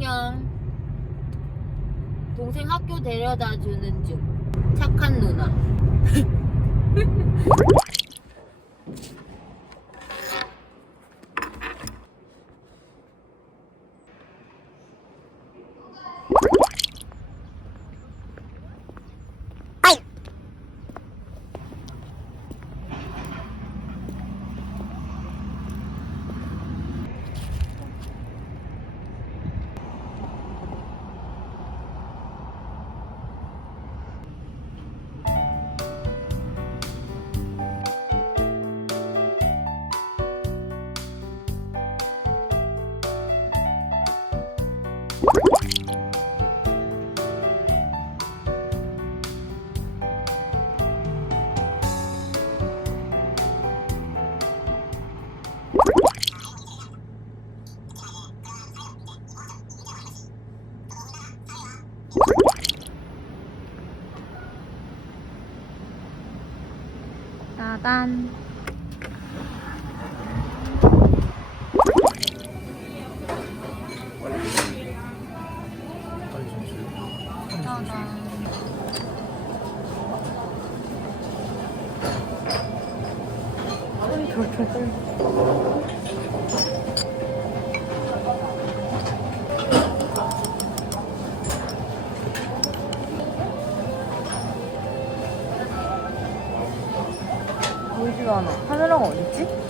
안녕. 동생 학교 데려다 주는 중. 착한 누나. 짜잔. 보이지도 않아. 카메라가 어딨지?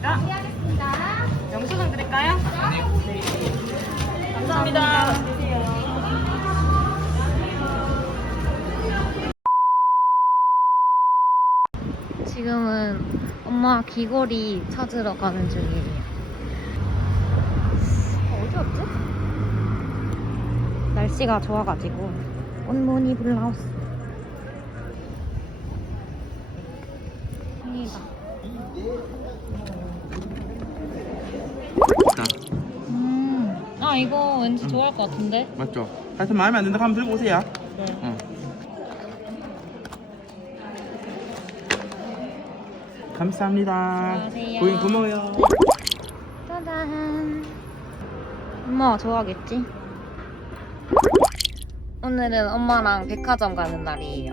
결제하겠습니다. 영수증 드릴까요? 네. 감사합니다. 지금은 엄마 귀걸이 찾으러 가는 중이에요. 어디였지? 날씨가 좋아가지고 온무늬 블라우스. 합니다. 음, 아 이거 왠지 좋아할 것 같은데? 맞죠? 하여튼 마음에 안 든다 하면 들고 오세요. 네. 응. 감사합니다. 안녕하세요. 고객 고마워요. 짜잔. 엄마가 좋아하겠지? 오늘은 엄마랑 백화점 가는 날이에요.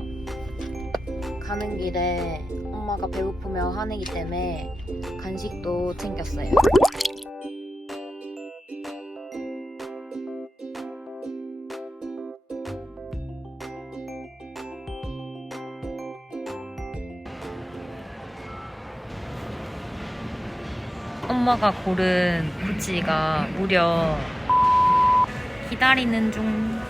가는 길에 엄마가 배고프면 화내기 때문에 간식도 챙겼어요. 엄마가 고른 구찌가 무려 기다리는 중.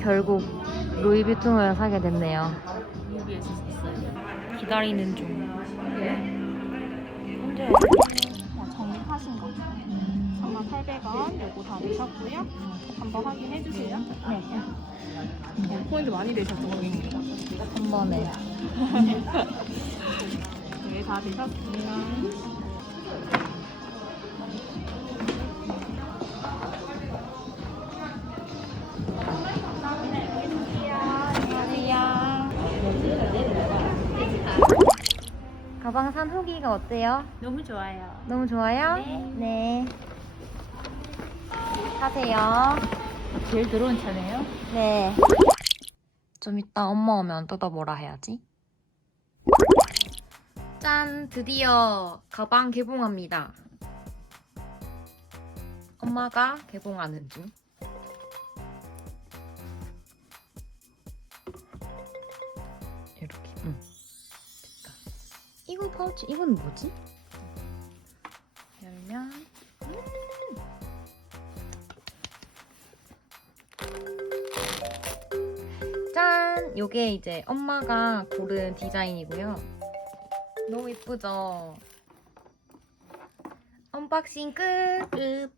결국 루이비통을 사게 됐네요. 기다리는 중. 3,800원 요거 다 내셨고요. 한번 확인해 주세요. 네. 포인트 많이 내셨죠, 고객님? 한 번에. 네, 다 되셨습니다. 가방 산 후기가 어때요? 너무 좋아요. 너무 좋아요? 네. 사세요. 제일 들어온 차네요. 네. 좀 이따 엄마 오면 뜯어보라 해야지. 짠! 드디어 가방 개봉합니다. 엄마가 개봉하는 중. 이렇게. 응. 됐다. 이거 파우치, 이건 뭐지? 요게 이제 엄마가 고른 디자인이고요. 너무 예쁘죠? 언박싱 끝! 끝!